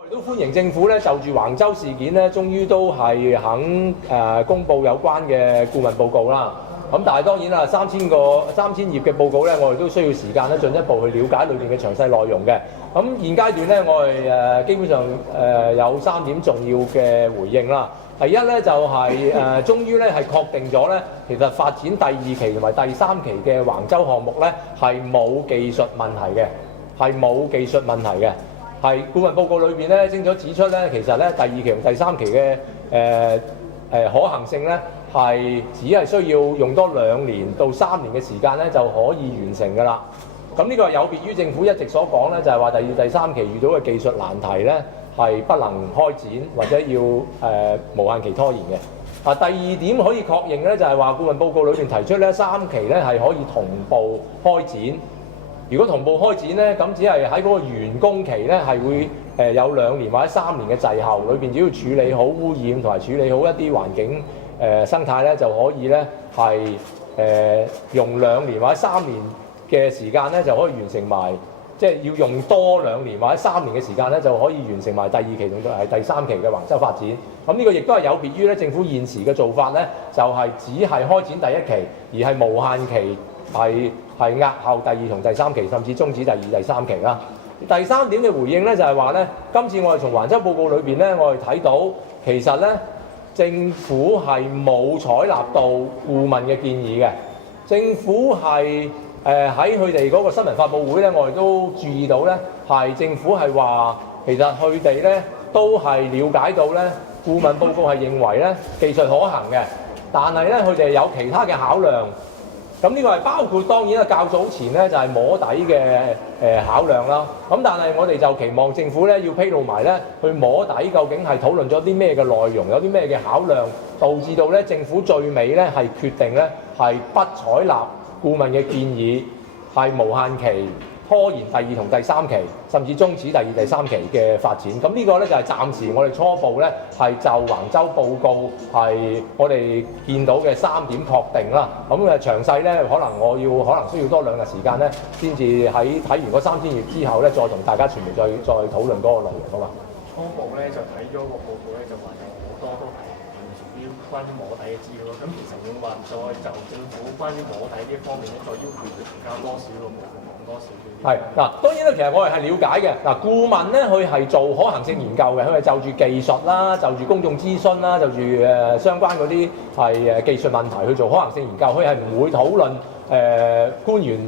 我哋都歡迎政府咧就住橫洲事件咧，終於都係肯公佈有關嘅顧問報告啦。咁但係當然啦，3000頁嘅報告咧，我哋都需要時間咧進一步去了解裏邊嘅詳細內容嘅。咁現階段咧，我哋基本上有3點重要嘅回應啦。第一咧就係終於咧係確定咗咧，其實發展第2期同埋第3期嘅橫洲項目咧係冇技術問題嘅，係冇技術問題嘅。係顧問報告裏邊咧清楚指出咧，其實咧第2期同第3期嘅可行性咧係只係需要用多2年到3年嘅時間咧就可以完成㗎啦。咁呢個有別於政府一直所講咧，就係話第2、第3期遇到嘅技術難題咧係不能開展或者要無限期拖延嘅。第2點可以確認咧，就係話顧問報告裏邊提出咧3期咧係可以同步開展。如果同步開展咧，咁只係喺嗰個完工期咧係會有2年或者3年嘅滯後，裏邊只要處理好污染同埋處理好一啲環境生態咧，就可以咧係用2年或者3年嘅時間咧就可以完成埋，即係要用多2年或者3年嘅時間咧就可以完成埋第2期同係第3期嘅橫洲發展。咁呢個亦都係有別於咧政府現時嘅做法咧，就係只係開展第1期，而係無限期係押後第2同第3期，甚至終止第2、第3期啦。第3點嘅回應咧就係話咧，今次我哋從橫洲報告裏邊咧，我哋睇到其實咧政府係冇採納到顧問嘅建議嘅。政府係喺佢哋嗰個新聞發佈會咧，我哋都注意到咧，係政府係話其實佢哋咧都係了解到咧，顧問報告係認為咧技術可行嘅，但係咧佢哋有其他嘅考量。咁呢個係包括當然啦，較早前咧就係摸底嘅考量啦。咁但係我哋就期望政府咧要披露埋咧，去摸底究竟係討論咗啲咩嘅內容，有啲咩嘅考量，導致到咧政府最尾咧係決定咧係不採納顧問嘅建議，係無限期拖延第2同第3期，甚至終止第2、第3期嘅發展。咁呢個咧就係暫時我哋初步咧係就橫洲報告係我哋見到嘅3點確定啦。咁詳細咧可能需要多2日時間咧，先至喺睇完嗰3000頁之後咧，再同大家全面再討論嗰個內容啊嘛。初步咧就睇咗個報告咧，就話有好多都係屬於關於摸底嘅資料咯。咁其實會話再就政府關於摸底呢一方面咧，再要求佢加多少個報告講多少啲。係嗱，當然咧，其實我哋係了解嘅。嗱，顧問咧佢係做可行性研究嘅，佢係就住技術啦，就住公眾諮詢啦，就住相關嗰啲係技術問題去做可行性研究，佢係唔會討論官員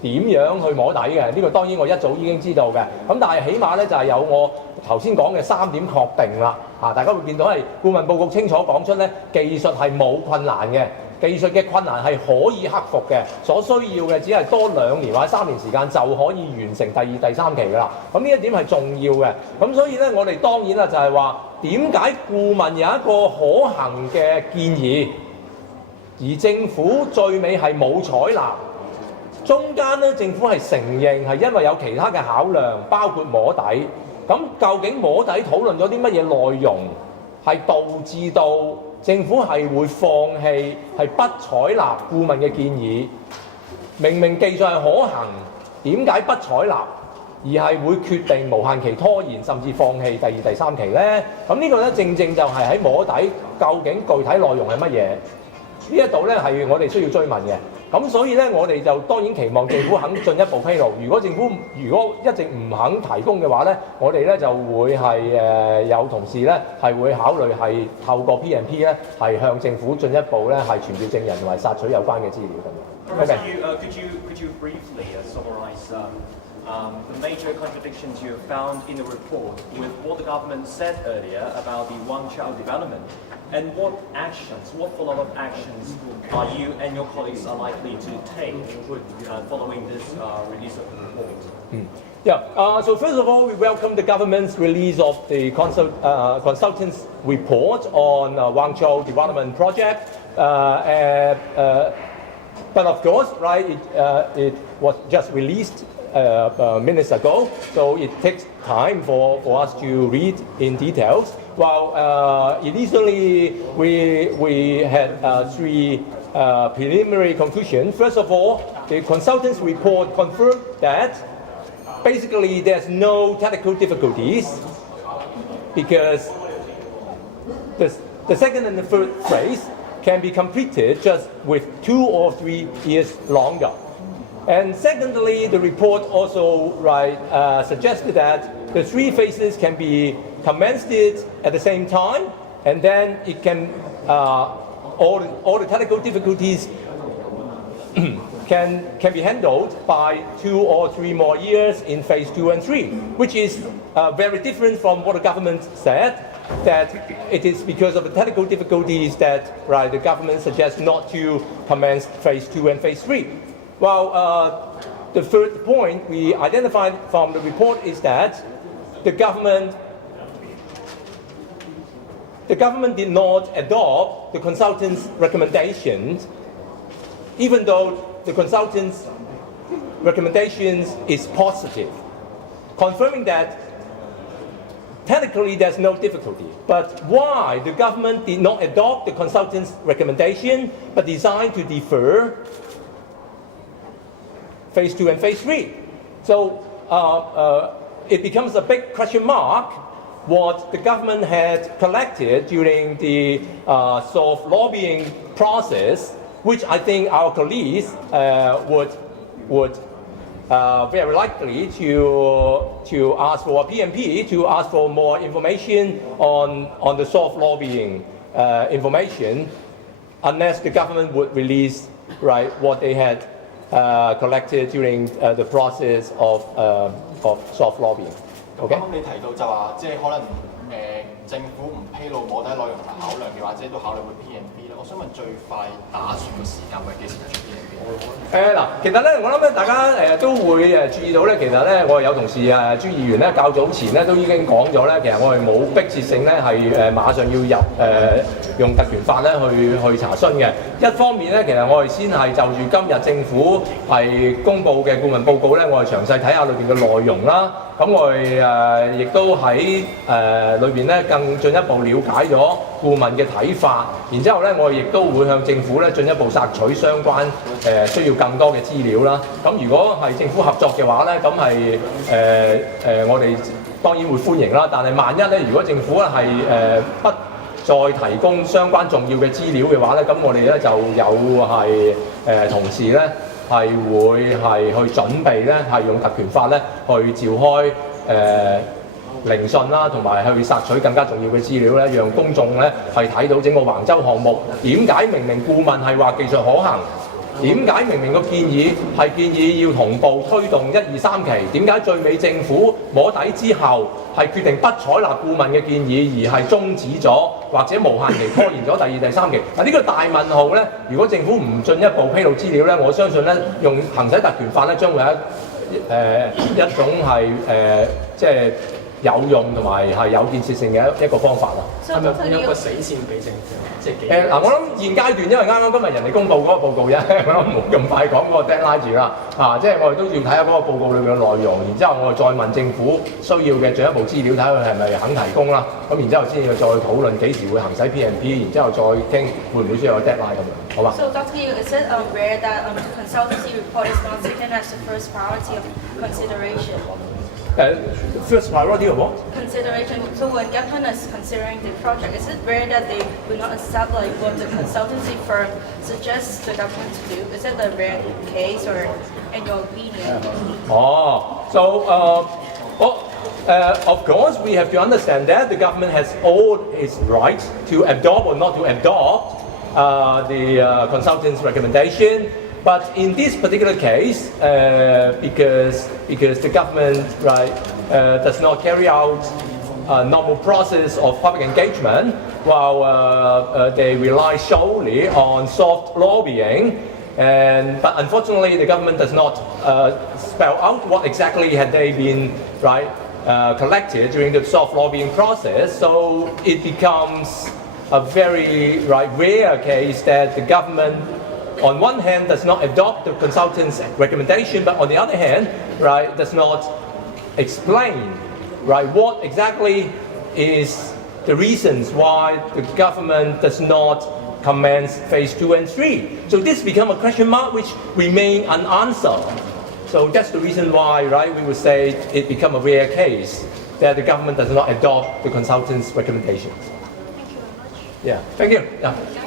點樣去摸底嘅。呢個當然我一早已經知道嘅。咁但係起碼咧就係有我頭先講嘅3點確定啦。大家會見到係顧問報告清楚講出咧，技術係冇困難嘅。技術嘅困難係可以克服嘅，所需要嘅只係多2年或者3年時間就可以完成第2、第3期㗎啦。咁呢一點係重要嘅。咁所以咧，我哋當然啦就係話點解顧問有一個可行嘅建議，而政府最尾係冇採納。中間咧，政府係承認係因為有其他嘅考量，包括摸底。咁究竟摸底討論咗啲乜嘢內容，係導致到政府係會放棄，係不採納顧問嘅建議？明明技術係可行，點解不採納，而係會決定無限期拖延，甚至放棄第2、第3期呢？咁呢個咧正正就係喺摸底，究竟具體內容係乜嘢？呢一度咧係我哋需要追問嘅。咁所以咧，我哋就當然期望政府肯進一步披露。如果政府一直唔肯提供嘅話咧，我哋咧就會係有同事咧係會考慮係透過 P&P 咧係向政府進一步咧係傳召證人同埋索取有關嘅資料咁樣。Okay. Could you briefly summarize the major contradictions you have found in the report with what the government said earlier about the one-child development, and what follow-up actions are you and your colleagues are likely to take following this release of the report? So first of all, we welcome the government's release of the consultant's report on Wangzhou development project. But of course, right, it was just released minutes ago, so it takes time for us to read in details. Well, initially we had 3 preliminary conclusions. First of all, the consultant's report confirmed that basically there's no technical difficulties because the second and the third phase can be completed just with 2 or 3 years longer. And secondly, the report also suggested that the 3 phases can be commenced at the same time, and then it can all the technical difficulties can be handled by 2 or 3 more years in phase 2 and 3, which is very different from what the government said, that it is because of the technical difficulties that the government suggests not to commence phase 2 and phase 3. Well, the third point we identified from the report is that the government did not adopt the consultant's recommendations, even though the consultant's recommendations is positive, confirming that technically there's no difficulty. But why the government did not adopt the consultant's recommendation but decided to defer phase 2 and phase 3? So it becomes a big question mark what the government had collected during the soft lobbying process, which I think our colleagues would very likely to ask for a PMP, to ask for more information on the soft lobbying information, unless the government would release what they had collected during the process of soft lobbying. Okay. 咁你提到就話，即係可能政府唔披露摸底內容同埋考量嘅話，即係都考慮會 PMP 咧。我想問最快打算嘅時間會幾時提出 PMP？其實咧，我諗咧，大家都會注意到咧，其實咧，我哋有同事朱議員咧，較早前咧都已經講咗咧，其實我哋冇迫切性咧係馬上要入用特權法咧去查詢嘅。一方面咧，其實我哋先係就住今日政府係公布嘅顧問報告咧，我哋詳細睇下裏邊嘅內容啦。咁我哋亦都喺裏邊咧更進一步了解咗顧問嘅睇法，然之後咧我哋亦都會向政府咧進一步索取相關需要更多嘅資料啦。咁如果係政府合作嘅話咧，咁係我哋當然會歡迎啦。但係萬一咧，如果政府係不再提供相關重要嘅資料嘅話咧，咁我哋咧就有係同事咧。係會係去準備咧，係用特權法咧去召開聆訊啦，同埋去索取更加重要嘅資料咧，讓公眾咧係睇到整個橫洲項目點解明明顧問係話技術可行，點解明明個建議係建議要同步推動1、2、3期，點解最尾政府摸底之後係決定不採納顧問嘅建議，而係終止咗或者無限期拖延咗第2、第3期？嗱，呢個大問號咧，如果政府唔進一步披露資料咧，我相信咧用行使特權法咧將會一種係即係有用同埋係有建設性嘅一個方法啦。係咪有個死線俾政府？即係我諗現階段因為啱啱今日人哋公布嗰個報告啫，我諗唔好咁快講嗰個 deadline 住啦。即係我哋都要睇下嗰個報告裏面嘅內容，然之後我哋再問政府需要嘅進一步資料，睇下佢係咪肯提供啦。咁然之後先至再討論幾時會行使 PMP， 然之後再傾會唔會需要有 deadline 咁樣，好嘛？ So Dr. Yu, is it rare that the consultancy report is not taken as the first priority of consideration? First priority of what? Consideration. So when government is considering the project, is it rare that they will not accept like what the consultancy firm suggests the government to do? Is it a rare case, or in your opinion? Of course, we have to understand that the government has all its rights to adopt or not to adopt the consultant's recommendation. But in this particular case, because the government does not carry out a normal process of public engagement, while they rely solely on soft lobbying, but unfortunately the government does not spell out what exactly had they been collected during the soft lobbying process. So it becomes a very rare case that the government on one hand does not adopt the consultant's recommendation, but on the other hand, does not explain, what exactly is the reasons why the government does not commence phase 2 and 3. So this becomes a question mark which remain unanswered. So that's the reason why, we would say it become a rare case. that the government does not adopt the consultant's recommendations. Thank you very much. Yeah, thank you. Yeah.